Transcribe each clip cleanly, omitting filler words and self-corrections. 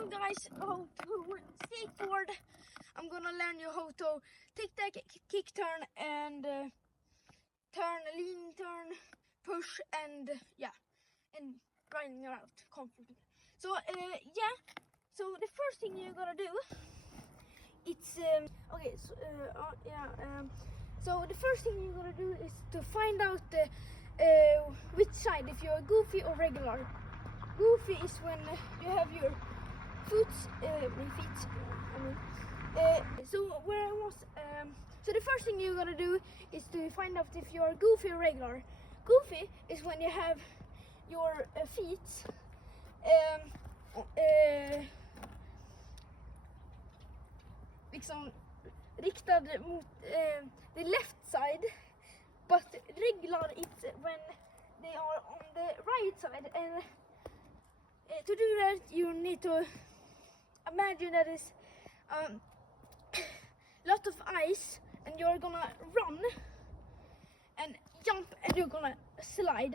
you guys how to skateboard. I'm gonna learn you how to take that kick turn and turn, lean turn, push, and yeah, and riding around comfortably. So yeah, so the first thing you're gonna do, it's okay. So so the first thing you're gonna do is to find out which side, if you're goofy or regular. Goofy is when you have your so where I was, so the first thing you're gonna do is to find out if you're goofy or regular. Goofy is when you have your feet liksom riktad mot the left side, but regular it's when they are on the right side. And to do that, you need to imagine that is lot of ice, and you're gonna run and jump, and you're gonna slide,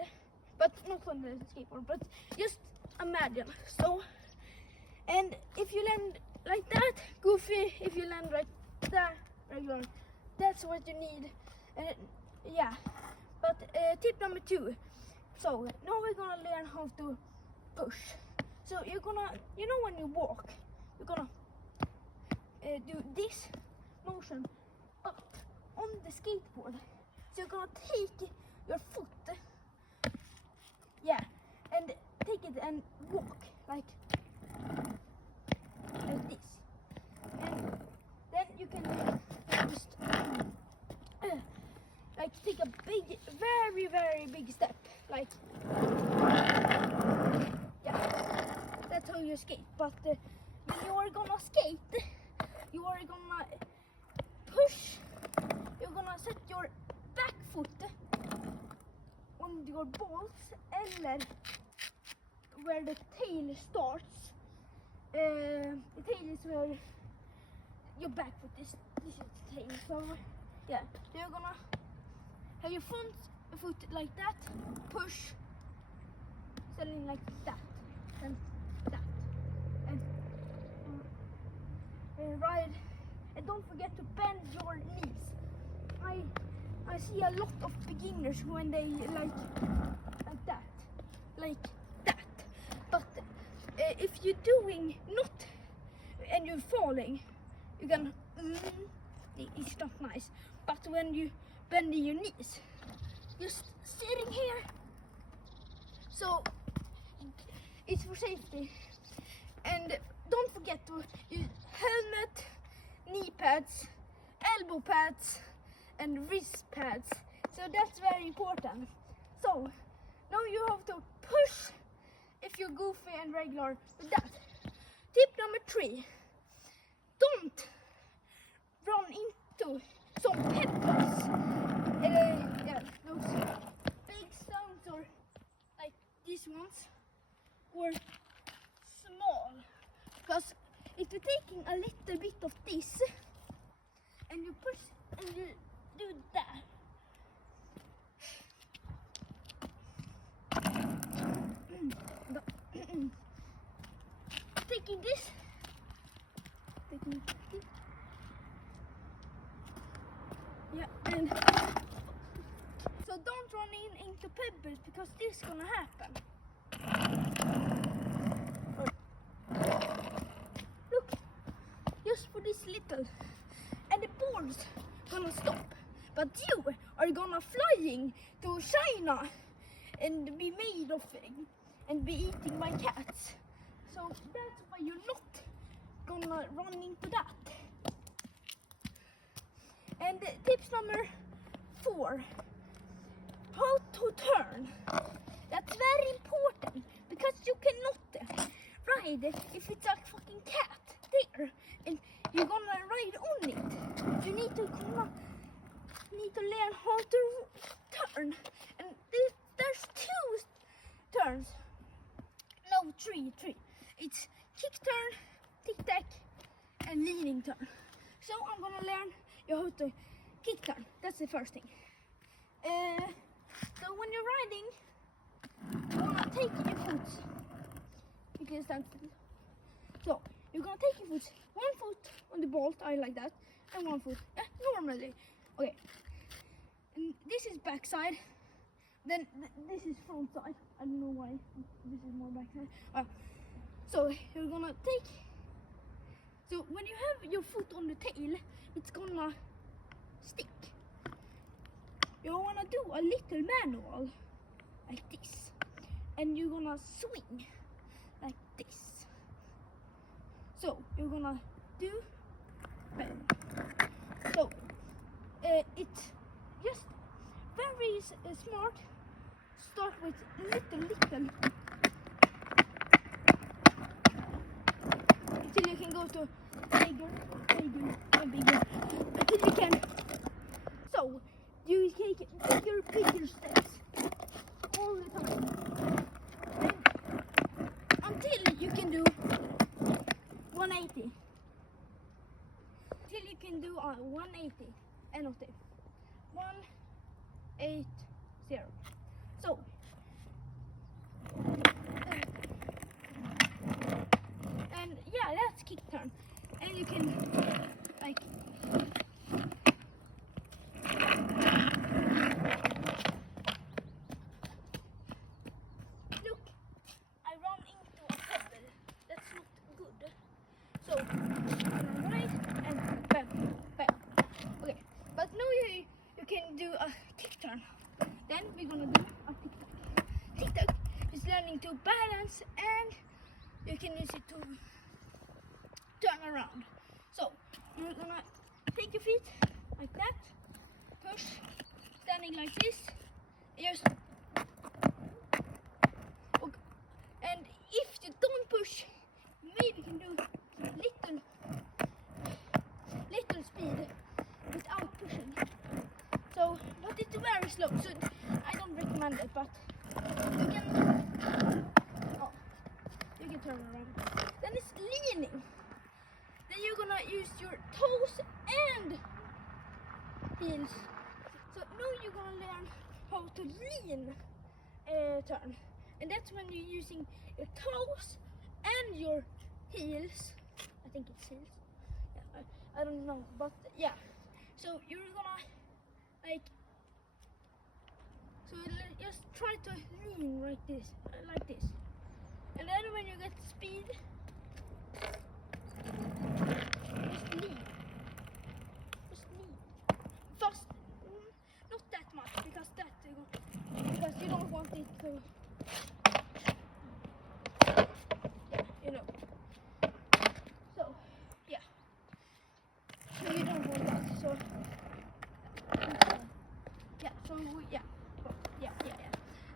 but not on the skateboard, but just imagine. So, and if you land like that, goofy. If you land like that, regular. That's what you need. Yeah. But tip number 2. So now we're gonna learn how to push. So you're gonna, you know, when you walk, you're gonna do this motion up on the skateboard. So you're gonna take your foot, yeah, and take it and walk like this. And then you can just like take a big, very big step, like yeah. That's how you skate. But when you are gonna skate, you are gonna push. You're gonna set your back foot on your balls, eller where the tail starts. The tail is where your back foot is. This is the tail. So yeah, you're gonna have your front foot like that, push, selling like that, and that, and ride. And don't forget to bend your knees. I see a lot of beginners when they like that, like that. But if you're doing not and you're falling, you can. It's not nice. But when you bend your knees, just sitting here. So it's for safety. And don't forget to use helmet, knee pads, elbow pads, and wrist pads. So that's very important. So now you have to push if you're goofy and regular with that. Tip number 3. Don't run into some pebbles. Yeah, those big stones, or like these ones, or small. Because if you're taking a little bit of this and you push and you do that, taking this, yeah, and so don't run into pebbles, because this is gonna happen. Look, just for this little, and the ball's gonna stop, but you are gonna flying to China and be made of and be eating by cats. So that's why you're not gonna run into that. And tips number 4, how to turn. That's very important, because you cannot ride if it's a fucking cat there and you're gonna ride on it. You need to learn how to turn. And there's 2 turns. No, 3. It's kick turn, tic tac, and leaning turn. So I'm gonna learn you how to kick turn. That's the first thing. So when you're riding, you wanna take your foot. You can stand still. So you're gonna take your foot, one foot on the bolt, I like that, and one foot normally. Okay. And this is back side. Then this is front side. I don't know why this is more back side. So you're gonna take. So when you have your foot on the tail, it's gonna stick. You wanna do a little manual like this, and you're gonna swing like this. So you're gonna do. So it's just very smart. Start with little until you can go to bigger and bigger until you can. So you take bigger steps all the time and until you can do 180. Till you can do a 180 and not 180. So and yeah, that's kick turn, and you can like look, I run into a pebble. That's not good. So right and bam. Okay, but now you can do a kick turn. Then we're gonna do a tic-tac. Tic-tac is learning to balance, and you can use it to turn around. So you're gonna take your feet like that, push, standing like this, just okay. And if you don't push, maybe you can do little speed without pushing. So, but it's very slow, so I don't recommend it, but you can turn around. Then it's leaning. Then you're gonna use your toes and heels. So now you're gonna learn how to lean turn. And that's when you're using your toes and your heels. I think it's heels. Yeah, I don't know, but yeah. So you're gonna like, so just try to lean like this, and then when you get speed, just lean fast, not that much because you don't want it to, you know. So yeah, so you don't want that. So yeah,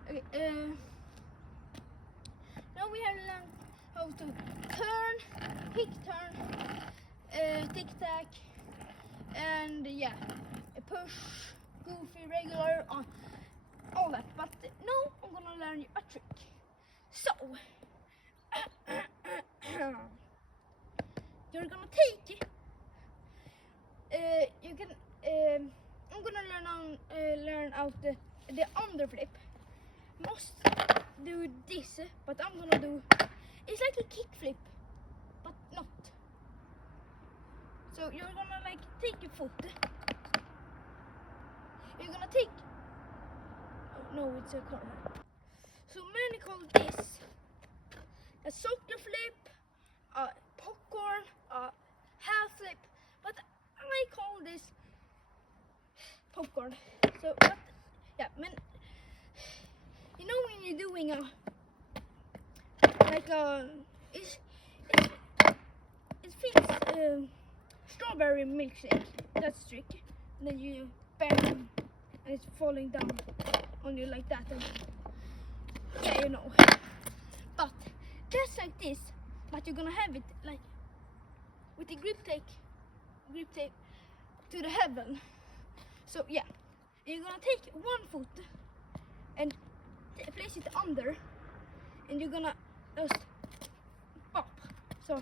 okay. Now we have learned how to turn, kick turn, tic-tac, and yeah, push, goofy, regular, all that. But now I'm gonna learn you a trick. So you're gonna take. You can. I'm gonna learn out the underflip. Must do this, but I'm gonna do. It's like a kick flip, but not. So you're gonna like take your foot. You're gonna take. Oh, no, it's a corner. So many call this a soccer flip, a popcorn, a half flip, but I call this popcorn. So, but yeah, man. You know when you're doing a like it feels strawberry milkshake. That's trick. And then you bang, and it's falling down on you like that. And yeah, you know. But just like this, but you're gonna have it like with the grip tape to the heaven. So yeah, you're gonna take one foot and place it under, and you're gonna just pop. So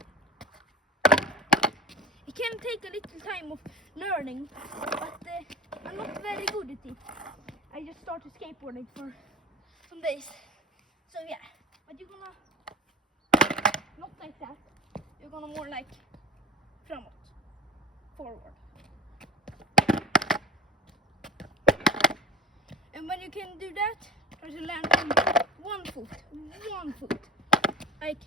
it can take a little time of learning, but I'm not very good at it. I just started skateboarding for some days. So yeah, but you're gonna not like that. gonna more like framåt, forward. And when you can do that, try to land on one foot, like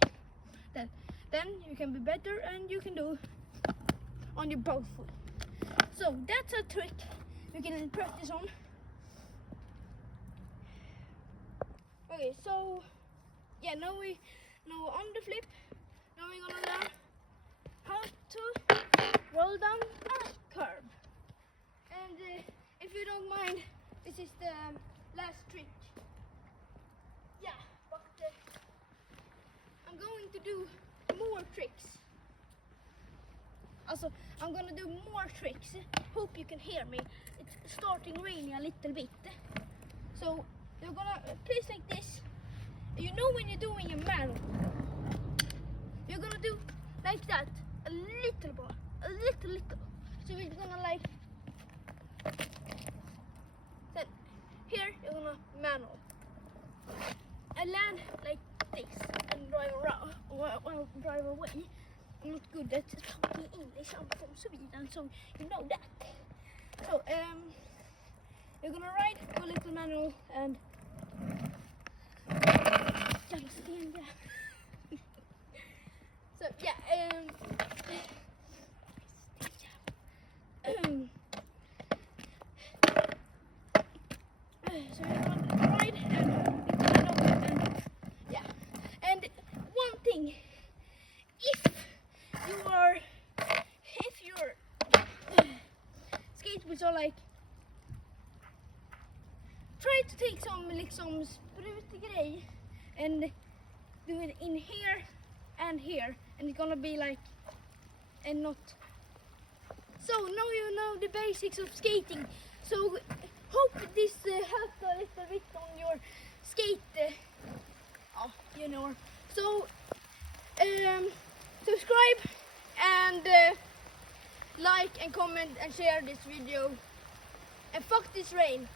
that. Then you can be better and you can do on your both foot. So that's a trick you can practice on. Okay, so yeah, now on the flip, now we're gonna learn how to roll down a curve. And if you don't mind, this is the last trick. Yeah, but I'm going to do more tricks. Also, I'm gonna do more tricks. Hope you can hear me. It's starting raining a little bit. So you're gonna place like this. You know when you're doing a manual, you're gonna do like that, a little more, a little. So you're gonna like, then here you're gonna manual. And land like this and drive around, or drive away. I'm not good at talking English, I'm from Sweden, so you know that. So you're gonna ride a little manual and so yeah, so you're gonna ride and yeah. And one thing, if your skateboards are like, try to take some sprutgrej and do it in here and here, and it's gonna be like, and not. So now you know the basics of skating. So hope this helped a little bit on your skate. You know. So subscribe and like and comment and share this video. And fuck this rain.